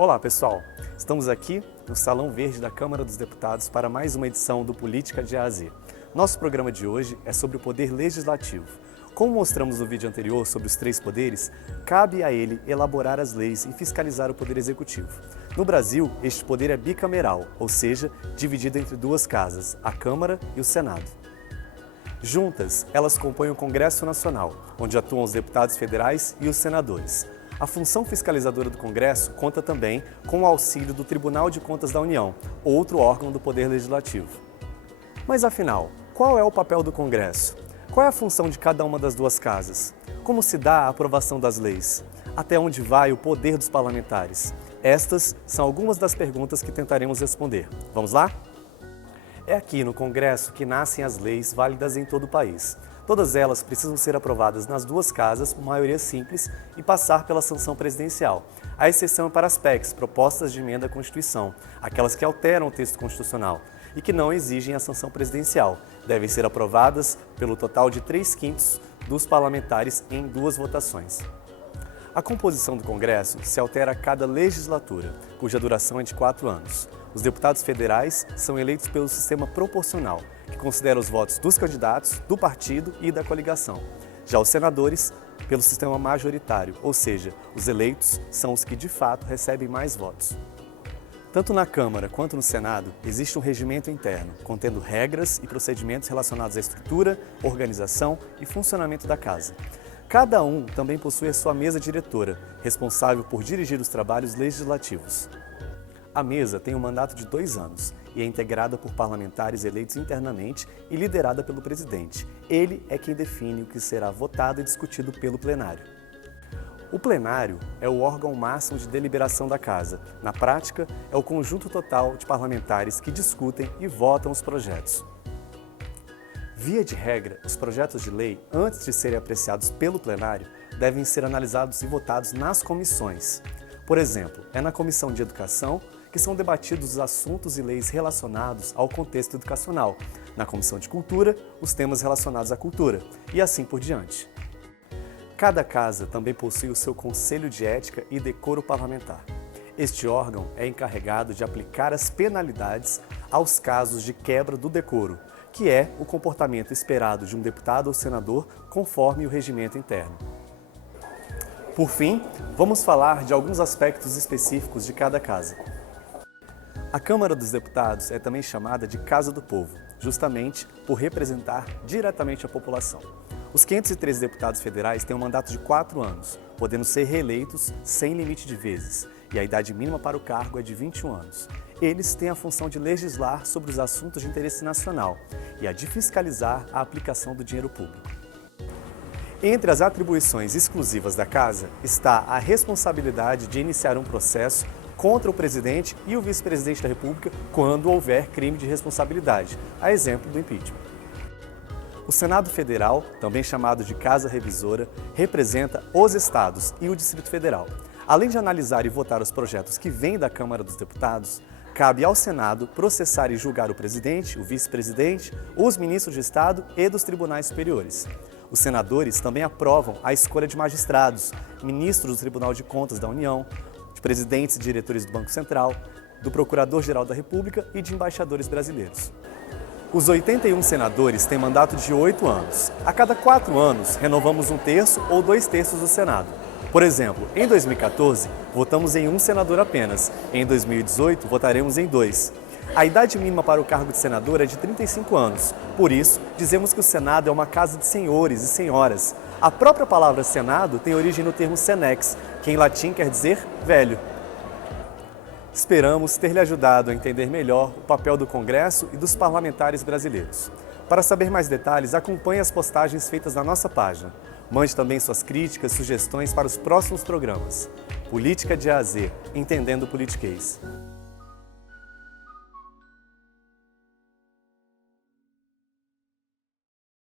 Olá pessoal, estamos aqui no Salão Verde da Câmara dos Deputados para mais uma edição do Política de A a Z. Nosso programa de hoje é sobre o Poder Legislativo. Como mostramos no vídeo anterior sobre os 3 poderes, cabe a ele elaborar as leis e fiscalizar o Poder Executivo. No Brasil, este poder é bicameral, ou seja, dividido entre 2 casas, a Câmara e o Senado. Juntas, elas compõem o Congresso Nacional, onde atuam os deputados federais e os senadores. A função fiscalizadora do Congresso conta também com o auxílio do Tribunal de Contas da União, outro órgão do Poder Legislativo. Mas afinal, qual é o papel do Congresso? Qual é a função de cada uma das 2 casas? Como se dá a aprovação das leis? Até onde vai o poder dos parlamentares? Estas são algumas das perguntas que tentaremos responder. Vamos lá? É aqui no Congresso que nascem as leis válidas em todo o país. Todas elas precisam ser aprovadas nas 2 casas por maioria simples e passar pela sanção presidencial. A exceção é para as PECs, propostas de emenda à Constituição, aquelas que alteram o texto constitucional e que não exigem a sanção presidencial. Devem ser aprovadas pelo total de 3/5 dos parlamentares em 2 votações. A composição do Congresso se altera a cada legislatura, cuja duração é de 4 anos. Os deputados federais são eleitos pelo sistema proporcional, que considera os votos dos candidatos, do partido e da coligação. Já os senadores, pelo sistema majoritário, ou seja, os eleitos são os que de fato recebem mais votos. Tanto na Câmara quanto no Senado, existe um regimento interno, contendo regras e procedimentos relacionados à estrutura, organização e funcionamento da Casa. Cada um também possui a sua mesa diretora, responsável por dirigir os trabalhos legislativos. A mesa tem um mandato de 2 anos e é integrada por parlamentares eleitos internamente e liderada pelo presidente. Ele é quem define o que será votado e discutido pelo plenário. O plenário é o órgão máximo de deliberação da Casa. Na prática, é o conjunto total de parlamentares que discutem e votam os projetos. Via de regra, os projetos de lei, antes de serem apreciados pelo plenário, devem ser analisados e votados nas comissões. Por exemplo, é na Comissão de Educação que são debatidos os assuntos e leis relacionados ao contexto educacional, na Comissão de Cultura, os temas relacionados à cultura, e assim por diante. Cada casa também possui o seu Conselho de Ética e Decoro Parlamentar. Este órgão é encarregado de aplicar as penalidades aos casos de quebra do decoro, que é o comportamento esperado de um deputado ou senador conforme o regimento interno. Por fim, vamos falar de alguns aspectos específicos de cada casa. A Câmara dos Deputados é também chamada de Casa do Povo, justamente por representar diretamente a população. Os 513 deputados federais têm um mandato de 4 anos, podendo ser reeleitos sem limite de vezes, e a idade mínima para o cargo é de 21 anos. Eles têm a função de legislar sobre os assuntos de interesse nacional e a de fiscalizar a aplicação do dinheiro público. Entre as atribuições exclusivas da Casa está a responsabilidade de iniciar um processo contra o presidente e o vice-presidente da República quando houver crime de responsabilidade, a exemplo do impeachment. O Senado Federal, também chamado de Casa Revisora, representa os estados e o Distrito Federal. Além de analisar e votar os projetos que vêm da Câmara dos Deputados, cabe ao Senado processar e julgar o presidente, o vice-presidente, os ministros de Estado e dos tribunais superiores. Os senadores também aprovam a escolha de magistrados, ministros do Tribunal de Contas da União, de presidentes e diretores do Banco Central, do Procurador-Geral da República e de embaixadores brasileiros. Os 81 senadores têm mandato de 8 anos. A cada 4 anos, renovamos 1/3 ou 2/3 do Senado. Por exemplo, em 2014, votamos em 1 senador apenas. Em 2018, votaremos em 2. A idade mínima para o cargo de senador é de 35 anos. Por isso, dizemos que o Senado é uma casa de senhores e senhoras. A própria palavra Senado tem origem no termo senex, que em latim quer dizer velho. Esperamos ter lhe ajudado a entender melhor o papel do Congresso e dos parlamentares brasileiros. Para saber mais detalhes, acompanhe as postagens feitas na nossa página. Mande também suas críticas, sugestões para os próximos programas. Política de A a Z, entendendo o politiquês.